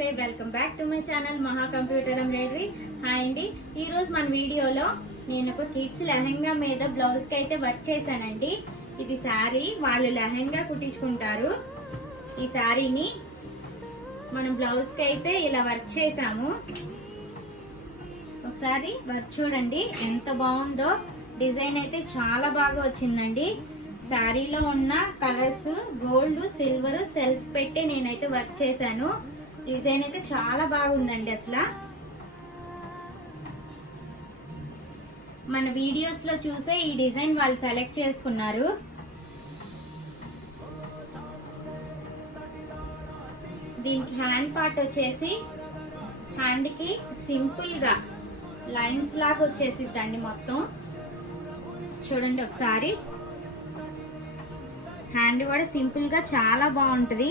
నమస్తే, welcome back to my channel మహా computer embroidery. Hi అండి, ఈ రోజు మన వీడియోలో నేను ఒక కిడ్స్ లెహంగా మీద బ్లౌజ్ కి అయితే వర్క్ చేశానండి. ఇది శారీ, వాళ్ళు లెహంగా కుట్టించుకుంటారు. ఈ శారీని మనం బ్లౌజ్ కి అయితే ఇలా వర్క్ చేసాము. ఒకసారి వర్క్ చూడండి ఎంత బాగుందో. డిజైన్ అయితే చాలా బాగా వచ్చిందండి. శారీలో ఉన్న కలర్స్ గోల్డ్, సిల్వర్ సెల్ఫ్ పెట్టి నేనైతే వర్క్ చేశాను. డిజైన్ అయితే చాలా బాగుందండి. అసలు మన వీడియోస్ లో చూసే ఈ డిజైన్ వాళ్ళు సెలెక్ట్ చేసుకున్నారు. దీనికి హ్యాండ్ పార్ట్ వచ్చేసి హ్యాండ్ కి సింపుల్ గా లైన్స్ లాగా వచ్చేసిద్దండి. మొత్తం చూడండి ఒకసారి. హ్యాండ్ కూడా సింపుల్ గా చాలా బాగుంటది.